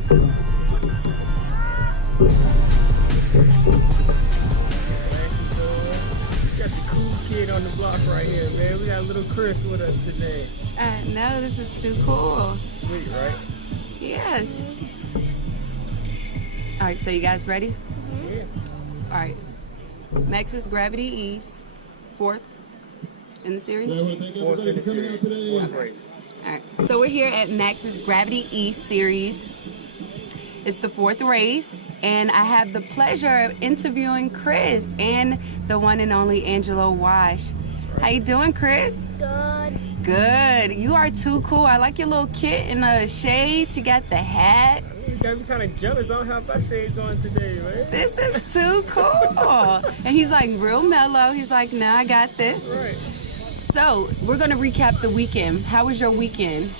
guys. Nice and cool. Got the cool kid on the block right here, man. We got little Chris with us today. I know, this is too cool. Sweet, right? Yes. All right, so you guys ready? Yeah. All right. Max's Gravity East, 4th in the series. 4th in the series. 4th race. All right. So we're here at Max's Gravity East series. It's the 4th race, and I have the pleasure of interviewing Chris and the one and only Angelo Wash. How you doing, Chris? Good. Good. You are too cool. I like your little kit and the shades. You got the hat. You got me kind of jealous. I don't have my shades on today, man. This is too cool. And he's like real mellow. He's like, nah, I got this. Right. So we're going to recap the weekend. How was your weekend?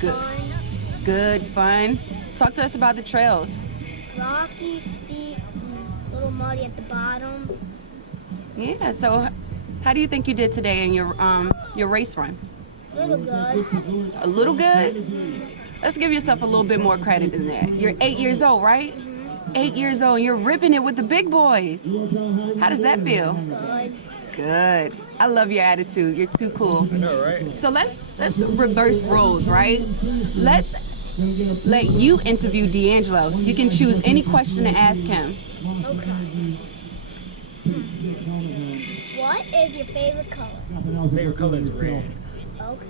Good. Fun. Good, fun. Talk to us about the trails. Rocky, steep, a little muddy at the bottom. Yeah, so how do you think you did today in your race run? A little good. A little good? Let's give yourself a little bit more credit than that. You're 8 years old, right? 8 years old, and you're ripping it with the big boys. How does that feel? Good. Good. I love your attitude. You're too cool. I know, right? So let's reverse roles, right? Let's let you interview D'Angelo. You can choose any question to ask him. Okay. What is your favorite color? Favorite color is red. Okay.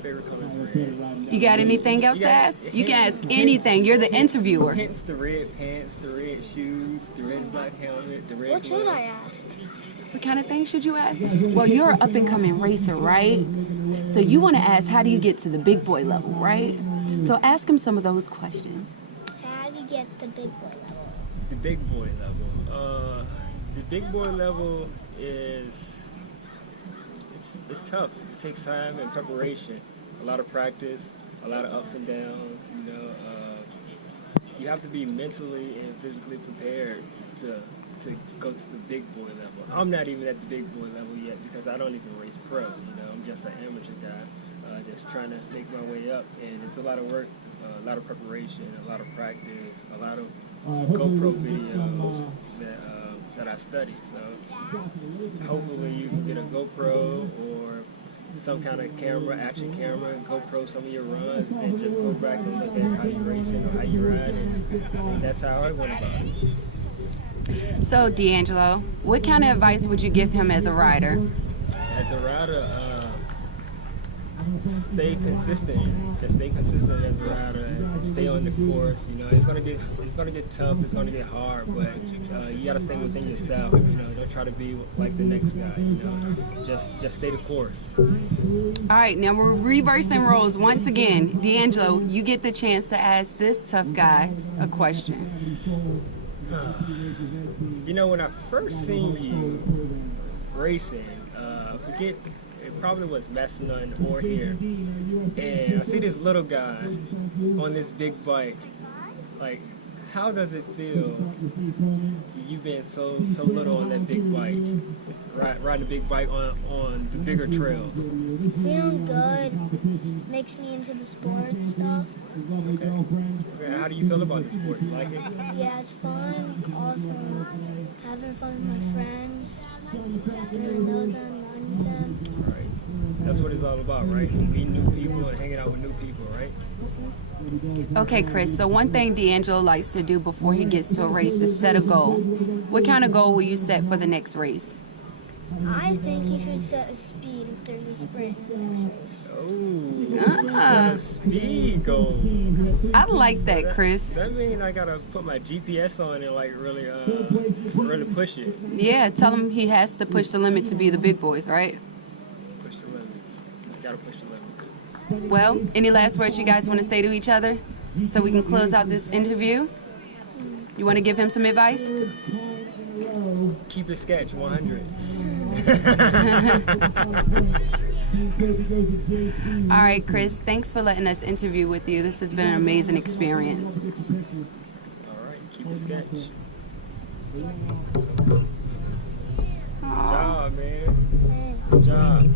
Favorite color is red. You got anything else to ask? You can ask anything. You're the interviewer. Hence the red pants, the red shoes, the red black helmet, the red What should gloves. I ask? What kind of things should you ask? Well, you're an up-and-coming racer, right? So you want to ask, how do you get to the big boy level, right? So ask him some of those questions. How do you get the big boy level? The big boy level. The big boy level is it's tough. It takes time and preparation, a lot of practice, a lot of ups and downs. You know, you have to be mentally and physically prepared to go to the big boy level. I'm not even at the big boy level yet because I don't even race pro. You know, I'm just an amateur guy, just trying to make my way up, and it's a lot of work, a lot of preparation, a lot of practice, a lot of GoPro videos that I study. So hopefully you can get a GoPro or some kind of camera, action camera, and GoPro some of your runs, and just go back and look at how you racing or how you riding. And that's how I went about it. So, D'Angelo, what kind of advice would you give him as a rider? As a rider, stay consistent. Just stay consistent as a rider and stay on the course. You know, it's gonna get tough. It's gonna get hard, but you gotta stay within yourself. You know, don't try to be like the next guy. You know, just stay the course. All right, now we're reversing roles once again. D'Angelo, you get the chance to ask this tough guy a question. You know, when I first seen you racing, forget, it probably was Macedon or here, and I see this little guy on this big bike. Like, how does it feel? You been so little on that big bike, riding a big bike on the bigger trails. Feeling good. Makes me into the sport and stuff. Okay. How do you feel about the sport? You like it? Yeah, it's fun. Also, having fun with my friends. Getting to know them, learning them. Right. That's what it's all about, right? Meeting new people and hanging out with new people, right? Okay, Chris, so one thing D'Angelo likes to do before he gets to a race is set a goal. What kind of goal will you set for the next race? I think he should set a speed if there's a sprint in the next race. Oh, set a speed goal. I like that, Chris. That means I gotta put my GPS on and like really push it. Yeah, tell him he has to push the limit to be the big boys, right? Push the limits. Gotta push the limits. Well, any last words you guys want to say to each other so we can close out this interview? You want to give him some advice? Keep it sketch 100. All right, Chris, thanks for letting us interview with you. This has been an amazing experience. All right, keep it sketch. Good job, man. Good job.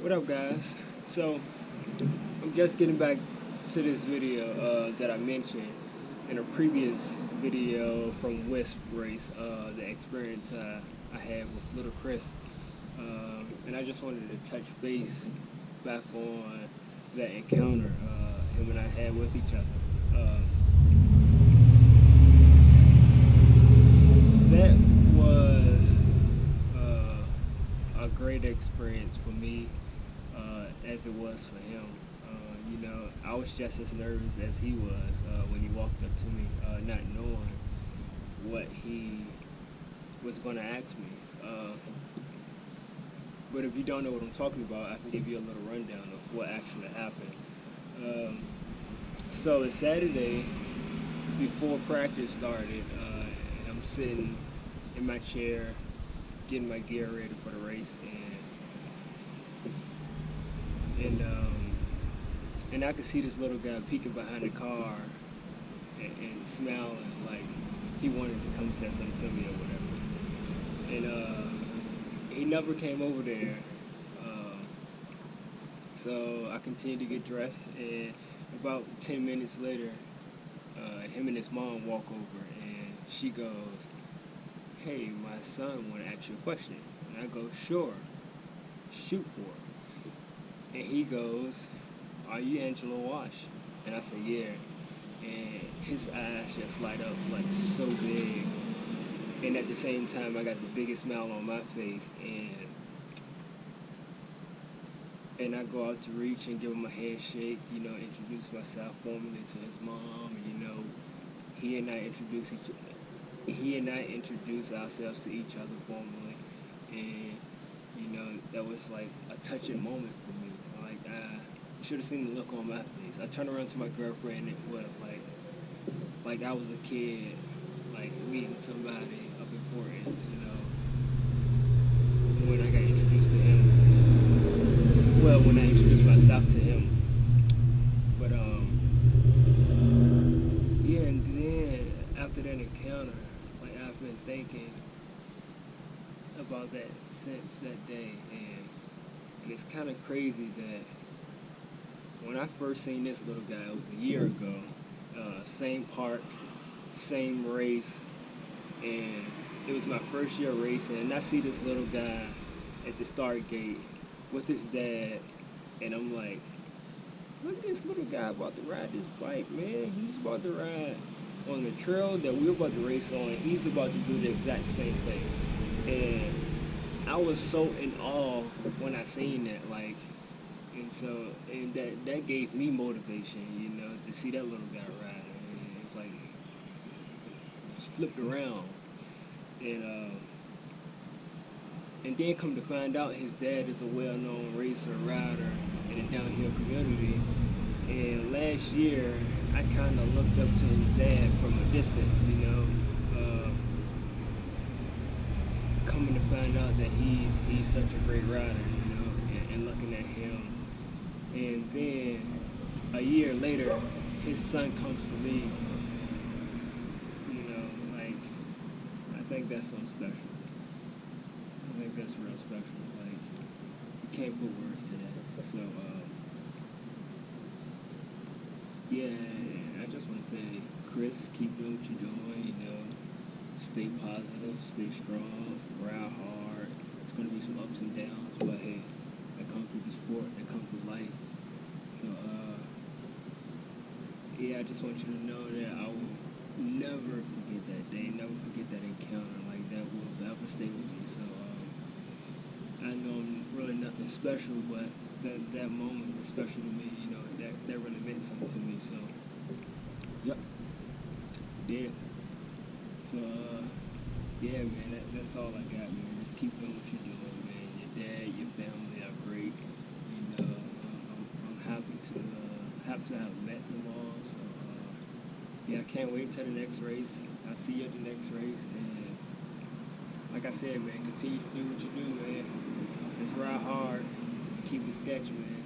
What up, guys? So, I'm just getting back to this video that I mentioned in a previous video from Wisp race, the experience I had with little Chris. And I just wanted to touch base back on that encounter him and I had with each other. That was a great experience for me, as it was for him. You know, I was just as nervous as he was when he walked up to me, not knowing what he was going to ask me. But if you don't know what I'm talking about, I can give you a little rundown of what actually happened. So it's Saturday before practice started. I'm sitting in my chair, getting my gear ready for the race, and I could see this little guy peeking behind the car and smiling like he wanted to come say something to me or whatever. And he never came over there. So I continued to get dressed, and about 10 minutes later, him and his mom walk over, and she goes, "Hey, my son want to ask you a question." And I go, "Sure, shoot for it." And he goes, "Are you Angelo Wash?" And I said, "Yeah." And his eyes just light up like so big. And at the same time, I got the biggest smile on my face, and I go out to reach and give him a handshake, you know, introduce myself formally to his mom, and you know, he and I introduce ourselves to each other formally, and you know, that was like a touching moment for me. Like, I should have seen the look on my face. I turned around to my girlfriend, and it was like I was a kid, like meeting somebody of importance, you know, when I got introduced to him. Well, when I introduced myself to him. But, yeah, and then after that encounter, like, I've been thinking about that since that day, and it's kind of crazy that when I first seen this little guy, it was a year ago, same park, same race, and it was my first year racing, and I see this little guy at the start gate with his dad, and I'm like, look at this little guy about to ride this bike, man. He's about to ride on the trail that we're about to race on. He's about to do the exact same thing. And I was so in awe when I seen that, like, and that gave me motivation, you know, to see that little guy riding. And it's like, it's flipped around. And then come to find out his dad is a well-known racer, rider in the downhill community. And last year, I kind of looked up to his dad from a distance, you know, coming to find out that he's such a great rider, you know, and looking at him. And then a year later, his son comes to me, you know, like, I think that's so special. I think that's real special. Like, you can't put words to that. So, yeah, I just want to say, Chris, keep doing what you're doing, you know, stay positive, stay strong, ride hard. It's going to be some ups and downs, but hey, that comes with the sport, that comes with life. So, yeah, I just want you to know that I will never forget that day, never forget that encounter. Like, that will ever stay with me. So, I know I'm really nothing special, but that moment was special to me, you know, that really meant something to me, so, yep, yeah. So, yeah, man, that's all I got, man. Just keep doing what you're doing, man. Your dad, your family are great, you know, I'm happy to have met them all, so, yeah, I can't wait till the next race. I'll see you at the next race, and like I said, man, continue to do what you do, man. Just ride hard, keep it sketchy, man.